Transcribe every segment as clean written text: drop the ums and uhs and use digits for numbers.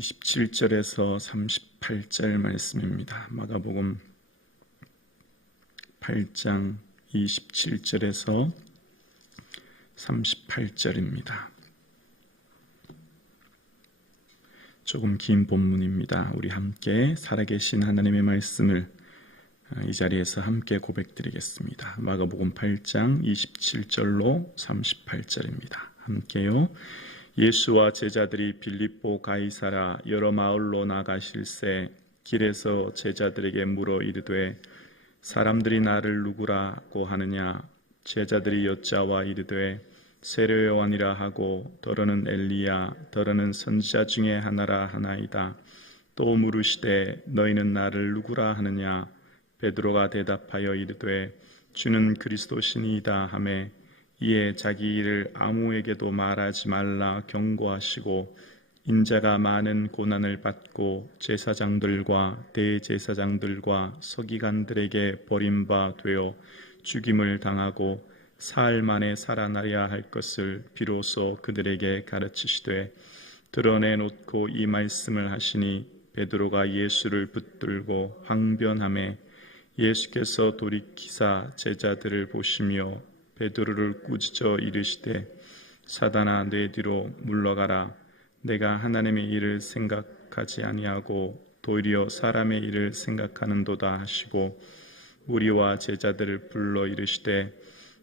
27절에서 38절 말씀입니다. 마가복음 8장 27절에서 38절입니다. 조금 긴 본문입니다. 우리 함께 살아계신 하나님의 말씀을 이 자리에서 함께 고백드리겠습니다. 마가복음 8장 27절로 38절입니다. 함께요. 예수와 제자들이 빌립보 가이사라 여러 마을로 나가실새 길에서 제자들에게 물어 이르되 사람들이 나를 누구라고 하느냐? 제자들이 여짜와 이르되 세례 요한이라 하고 더러는 엘리야 더러는 선지자 중에 하나라 하나이다. 또 물으시되 너희는 나를 누구라 하느냐? 베드로가 대답하여 이르되 주는 그리스도시니이다 하매 이에 자기 일을 아무에게도 말하지 말라 경고하시고 인자가 많은 고난을 받고 제사장들과 대제사장들과 서기관들에게 버림바 되어 죽임을 당하고 사흘 만에 살아나야 할 것을 비로소 그들에게 가르치시되 드러내놓고 이 말씀을 하시니 베드로가 예수를 붙들고 항변하매 예수께서 돌이키사 제자들을 보시며 베드로를 꾸짖어 이르시되 사단아 내 뒤로 물러가라. 내가 하나님의 일을 생각하지 아니하고 도리어 사람의 일을 생각하는도다 하시고 우리와 제자들을 불러 이르시되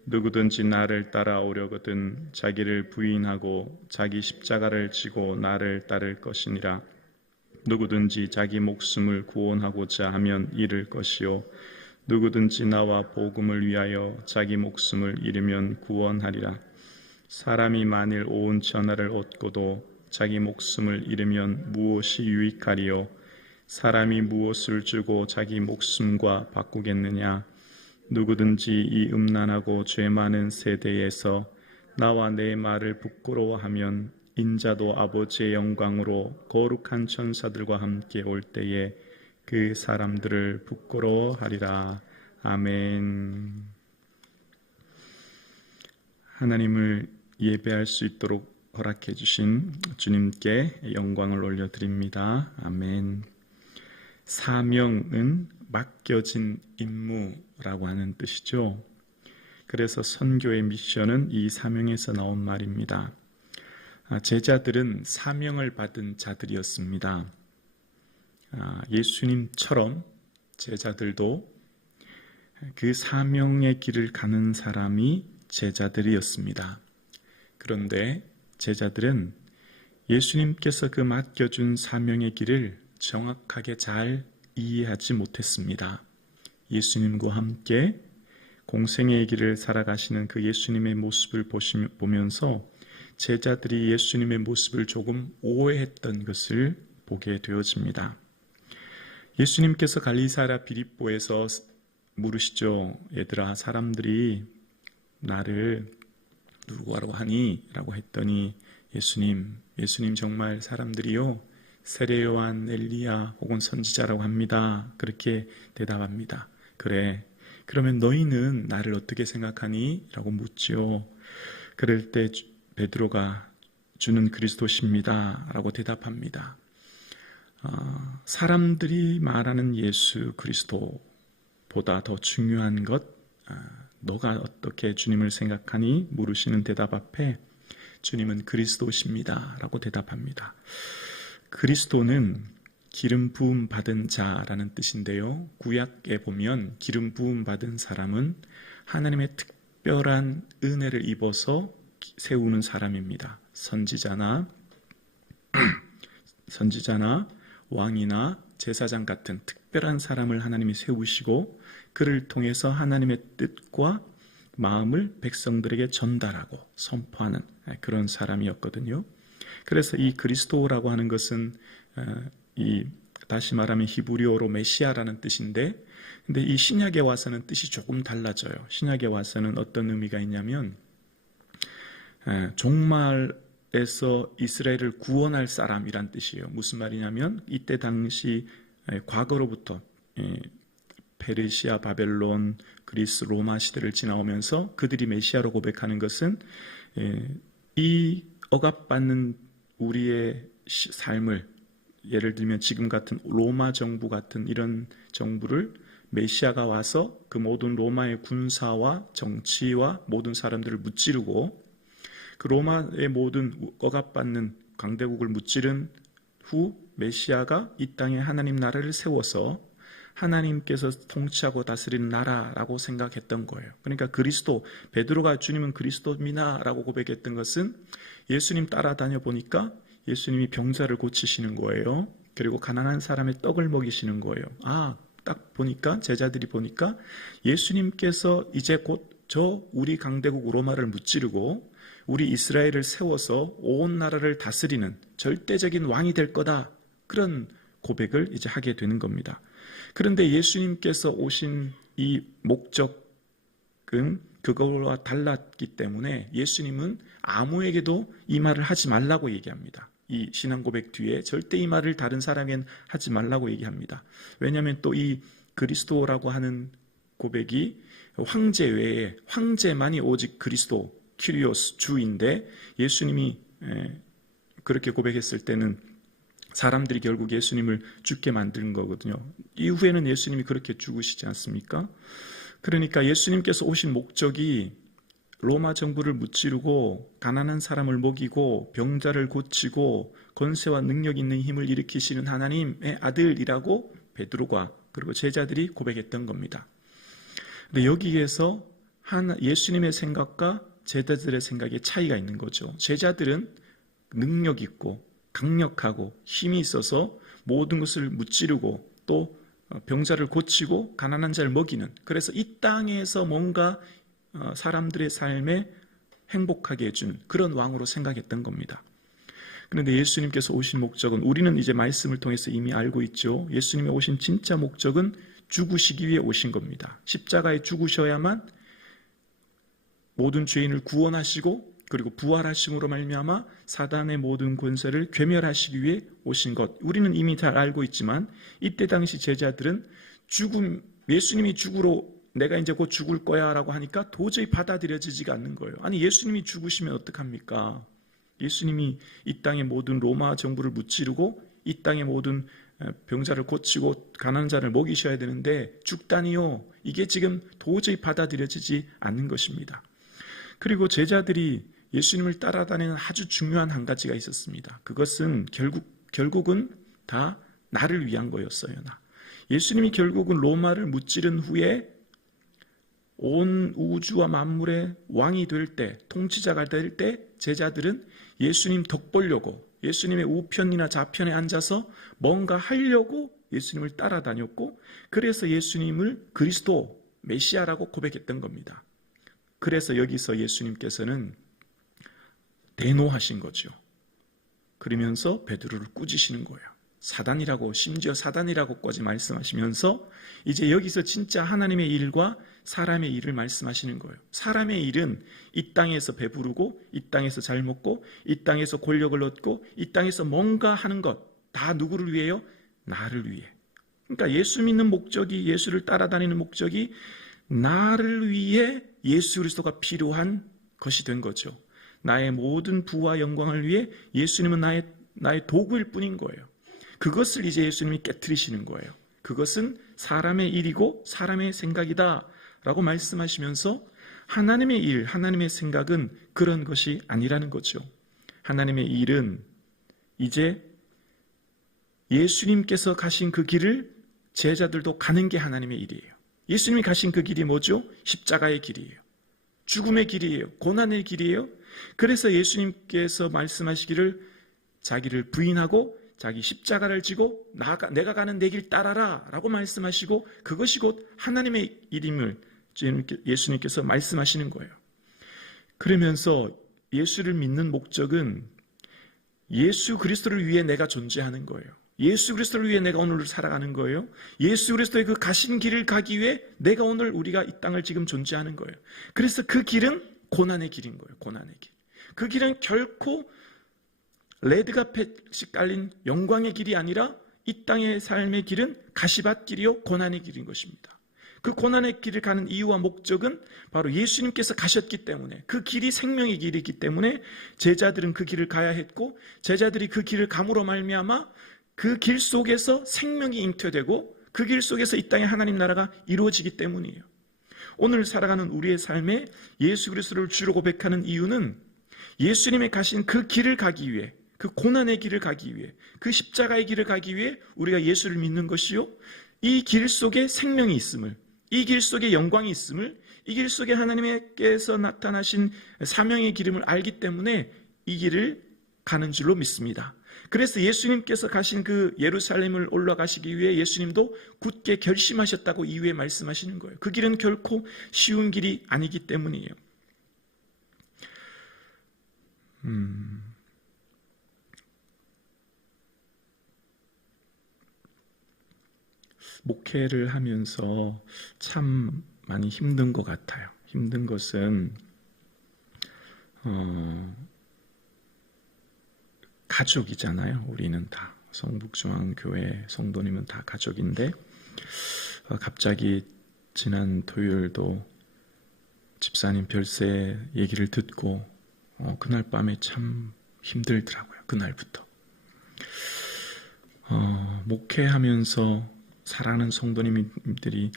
누구든지 나를 따라오려거든 자기를 부인하고 자기 십자가를 지고 나를 따를 것이니라. 누구든지 자기 목숨을 구원하고자 하면 잃을 것이요 누구든지 나와 복음을 위하여 자기 목숨을 잃으면 구원하리라. 사람이 만일 온 천하를 얻고도 자기 목숨을 잃으면 무엇이 유익하리요? 사람이 무엇을 주고 자기 목숨과 바꾸겠느냐? 누구든지 이 음란하고 죄 많은 세대에서 나와 내 말을 부끄러워하면 인자도 아버지의 영광으로 거룩한 천사들과 함께 올 때에 그 사람들을 부끄러워하리라. 아멘. 하나님을 예배할 수 있도록 허락해 주신 주님께 영광을 올려드립니다. 아멘. 사명은 맡겨진 임무라고 하는 뜻이죠. 그래서 선교의 미션은 이 사명에서 나온 말입니다. 제자들은 사명을 받은 자들이었습니다. 예수님처럼 제자들도 그 사명의 길을 가는 사람이 제자들이었습니다. 그런데 제자들은 예수님께서 그 맡겨준 사명의 길을 정확하게 잘 이해하지 못했습니다. 예수님과 함께 공생의 길을 살아가시는 그 예수님의 모습을 보면서 제자들이 예수님의 모습을 조금 오해했던 것을 보게 되어집니다. 예수님께서 갈리사라 빌립보에서 물으시죠. 얘들아, 사람들이 나를 누구라고 하니? 라고 했더니 예수님 정말 사람들이요 세례 요한, 엘리야 혹은 선지자라고 합니다. 그렇게 대답합니다. 그래, 그러면 너희는 나를 어떻게 생각하니? 라고 묻죠. 그럴 때 베드로가 주는 그리스도십니다. 라고 대답합니다. 사람들이 말하는 예수 그리스도보다 더 중요한 것, 너가 어떻게 주님을 생각하니? 물으시는 대답 앞에 주님은 그리스도십니다. 라고 대답합니다. 그리스도는 기름 부음 받은 자라는 뜻인데요. 구약에 보면 기름 부음 받은 사람은 하나님의 특별한 은혜를 입어서 세우는 사람입니다. 선지자나 왕이나 제사장 같은 특별한 사람을 하나님이 세우시고 그를 통해서 하나님의 뜻과 마음을 백성들에게 전달하고 선포하는 그런 사람이었거든요. 그래서 이 그리스도라고 하는 것은 다시 말하면 히브리어로 메시아라는 뜻인데, 근데 이 신약에 와서는 뜻이 조금 달라져요. 신약에 와서는 어떤 의미가 있냐면 종말에서 이스라엘을 구원할 사람이란 뜻이에요. 무슨 말이냐면 이때 당시 과거로부터 페르시아, 바벨론, 그리스, 로마 시대를 지나오면서 그들이 메시아로 고백하는 것은 이 억압받는 우리의 삶을 예를 들면 지금 같은 로마 정부 같은 이런 정부를 메시아가 와서 그 모든 로마의 군사와 정치와 모든 사람들을 무찌르고 그 로마의 모든 억압받는 강대국을 무찌른 후 메시아가 이 땅에 하나님 나라를 세워서 하나님께서 통치하고 다스리는 나라라고 생각했던 거예요. 그러니까 그리스도, 베드로가 주님은 그리스도입니다라고 고백했던 것은 예수님 따라다녀 보니까 예수님이 병자를 고치시는 거예요. 그리고 가난한 사람의 떡을 먹이시는 거예요. 딱 보니까 제자들이 보니까 예수님께서 이제 곧 우리 강대국 로마를 무찌르고 우리 이스라엘을 세워서 온 나라를 다스리는 절대적인 왕이 될 거다. 그런 고백을 이제 하게 되는 겁니다. 그런데 예수님께서 오신 이 목적은 그거와 달랐기 때문에 예수님은 아무에게도 이 말을 하지 말라고 얘기합니다. 이 신앙 고백 뒤에 절대 이 말을 다른 사람에겐 하지 말라고 얘기합니다. 왜냐하면 또 이 그리스도라고 하는 고백이 황제 외에 황제만이 오직 그리스도, 큐리오스, 주인데 예수님이 그렇게 고백했을 때는 사람들이 결국 예수님을 죽게 만든 거거든요. 이후에는 예수님이 그렇게 죽으시지 않습니까? 그러니까 예수님께서 오신 목적이 로마 정부를 무찌르고 가난한 사람을 먹이고 병자를 고치고 권세와 능력 있는 힘을 일으키시는 하나님의 아들이라고 베드로가 그리고 제자들이 고백했던 겁니다. 근데 여기에서 예수님의 생각과 제자들의 생각에 차이가 있는 거죠. 제자들은 능력 있고 강력하고 힘이 있어서 모든 것을 무찌르고 또 병자를 고치고 가난한 자를 먹이는, 그래서 이 땅에서 뭔가 사람들의 삶에 행복하게 해주는 그런 왕으로 생각했던 겁니다. 그런데 예수님께서 오신 목적은 우리는 이제 말씀을 통해서 이미 알고 있죠. 예수님이 오신 진짜 목적은 죽으시기 위해 오신 겁니다. 십자가에 죽으셔야만 모든 죄인을 구원하시고 그리고 부활하심으로 말미암아 사단의 모든 권세를 괴멸하시기 위해 오신 것, 우리는 이미 잘 알고 있지만 이때 당시 제자들은 예수님이 죽으러 내가 이제 곧 죽을 거야 라고 하니까 도저히 받아들여지지가 않는 거예요. 아니 예수님이 죽으시면 어떡합니까? 예수님이 이 땅의 모든 로마 정부를 무찌르고 이 땅의 모든 병자를 고치고 가난한 자를 먹이셔야 되는데 죽다니요. 이게 지금 도저히 받아들여지지 않는 것입니다. 그리고 제자들이 예수님을 따라다니는 아주 중요한 한 가지가 있었습니다. 그것은 결국은 다 나를 위한 거였어요. 예수님이 결국은 로마를 무찌른 후에 온 우주와 만물의 왕이 될 때, 통치자가 될 때 제자들은 예수님 덕 보려고 예수님의 우편이나 좌편에 앉아서 뭔가 하려고 예수님을 따라다녔고, 그래서 예수님을 그리스도, 메시아라고 고백했던 겁니다. 그래서 여기서 예수님께서는 대노하신 거죠. 그러면서 베드로를 꾸짖으시는 거예요. 사단이라고, 심지어 사단이라고까지 말씀하시면서 이제 여기서 진짜 하나님의 일과 사람의 일을 말씀하시는 거예요. 사람의 일은 이 땅에서 배부르고 이 땅에서 잘 먹고 이 땅에서 권력을 얻고 이 땅에서 뭔가 하는 것, 다 누구를 위해요? 나를 위해. 그러니까 예수 믿는 목적이, 예수를 따라다니는 목적이 나를 위해 예수 그리스도가 필요한 것이 된 거죠. 나의 모든 부와 영광을 위해 예수님은 나의 도구일 뿐인 거예요. 그것을 이제 예수님이 깨트리시는 거예요. 그것은 사람의 일이고 사람의 생각이다 라고 말씀하시면서 하나님의 일, 하나님의 생각은 그런 것이 아니라는 거죠. 하나님의 일은 이제 예수님께서 가신 그 길을 제자들도 가는 게 하나님의 일이에요. 예수님이 가신 그 길이 뭐죠? 십자가의 길이에요. 죽음의 길이에요. 고난의 길이에요. 그래서 예수님께서 말씀하시기를 자기를 부인하고 자기 십자가를 지고 내가 가는 내 길 따라라 라고 말씀하시고, 그것이 곧 하나님의 일임을 예수님께서 말씀하시는 거예요. 그러면서 예수를 믿는 목적은 예수 그리스도를 위해 내가 존재하는 거예요. 예수 그리스도를 위해 내가 오늘 살아가는 거예요. 예수 그리스도의 그 가신 길을 가기 위해 내가 오늘 우리가 이 땅을 지금 존재하는 거예요. 그래서 그 길은 고난의 길인 거예요. 고난의 길. 그 길은 결코 레드카펫이 깔린 영광의 길이 아니라 이 땅의 삶의 길은 가시밭 길이요 고난의 길인 것입니다. 그 고난의 길을 가는 이유와 목적은 바로 예수님께서 가셨기 때문에, 그 길이 생명의 길이기 때문에 제자들은 그 길을 가야 했고, 제자들이 그 길을 감으로 말미암아 그 길 속에서 생명이 잉태되고 그 길 속에서 이 땅에 하나님 나라가 이루어지기 때문이에요. 오늘 살아가는 우리의 삶에 예수 그리스도를 주로 고백하는 이유는 예수님의 가신 그 길을 가기 위해, 그 고난의 길을 가기 위해, 그 십자가의 길을 가기 위해 우리가 예수를 믿는 것이요, 이 길 속에 생명이 있음을, 이 길 속에 영광이 있음을, 이 길 속에 하나님께서 나타나신 사명의 기름을 알기 때문에 이 길을 가는 줄로 믿습니다. 그래서 예수님께서 가신 그 예루살렘을 올라가시기 위해 예수님도 굳게 결심하셨다고 이후에 말씀하시는 거예요. 그 길은 결코 쉬운 길이 아니기 때문이에요. 목회를 하면서 참 많이 힘든 것 같아요. 힘든 것은 가족이잖아요. 우리는 다 성북중앙교회 성도님은 다 가족인데 갑자기 지난 토요일도 집사님 별세 얘기를 듣고 그날 밤에 참 힘들더라고요. 그날부터 목회하면서 사랑하는 성도님들이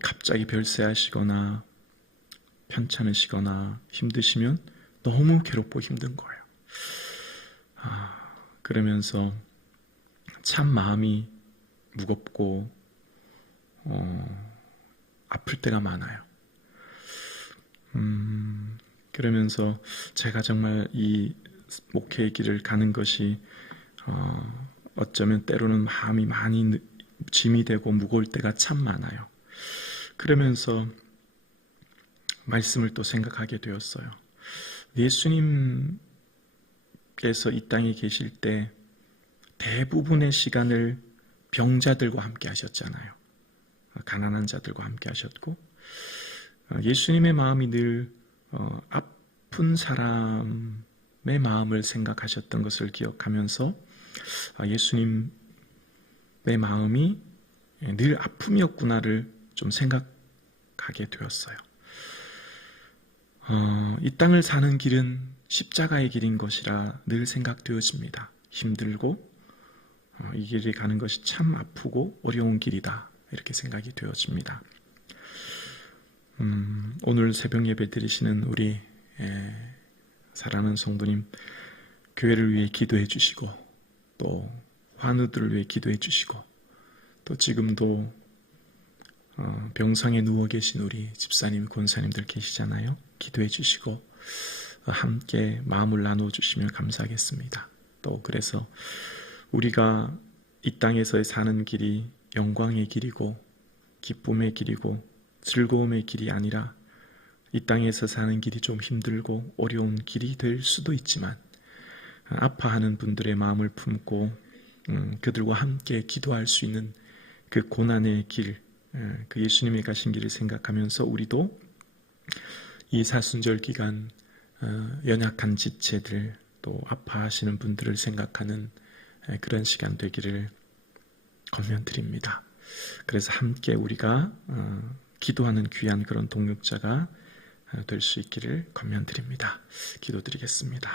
갑자기 별세하시거나 편찮으시거나 힘드시면 너무 괴롭고 힘든 거예요. 그러면서 참 마음이 무겁고 아플 때가 많아요. 그러면서 제가 정말 이 목회의 길을 가는 것이 어쩌면 때로는 마음이 많이 짐이 되고 무거울 때가 참 많아요. 그러면서 말씀을 또 생각하게 되었어요. 예수님께서 이 땅에 계실 때 대부분의 시간을 병자들과 함께 하셨잖아요. 가난한 자들과 함께 하셨고, 예수님의 마음이 늘 아픈 사람의 마음을 생각하셨던 것을 기억하면서 예수님의 마음이 늘 아픔이었구나를 좀 생각하게 되었어요. 이 땅을 사는 길은 십자가의 길인 것이라 늘 생각되어집니다. 힘들고 이 길을 가는 것이 참 아프고 어려운 길이다, 이렇게 생각이 되어집니다. 오늘 새벽 예배 드리시는 우리 사랑하는 성도님, 교회를 위해 기도해 주시고 또 환우들을 위해 기도해 주시고 또 지금도 병상에 누워 계신 우리 집사님, 권사님들 계시잖아요. 기도해 주시고 함께 마음을 나누어 주시면 감사하겠습니다. 또 그래서 우리가 이 땅에서 사는 길이 영광의 길이고 기쁨의 길이고 즐거움의 길이 아니라 이 땅에서 사는 길이 좀 힘들고 어려운 길이 될 수도 있지만 아파하는 분들의 마음을 품고 그들과 함께 기도할 수 있는 그 고난의 길, 그 예수님이 가신 길을 생각하면서 우리도 이 사순절 기간 연약한 지체들 또 아파하시는 분들을 생각하는 그런 시간 되기를 권면드립니다. 그래서 함께 우리가 기도하는 귀한 그런 동역자가 될 수 있기를 권면드립니다. 기도드리겠습니다.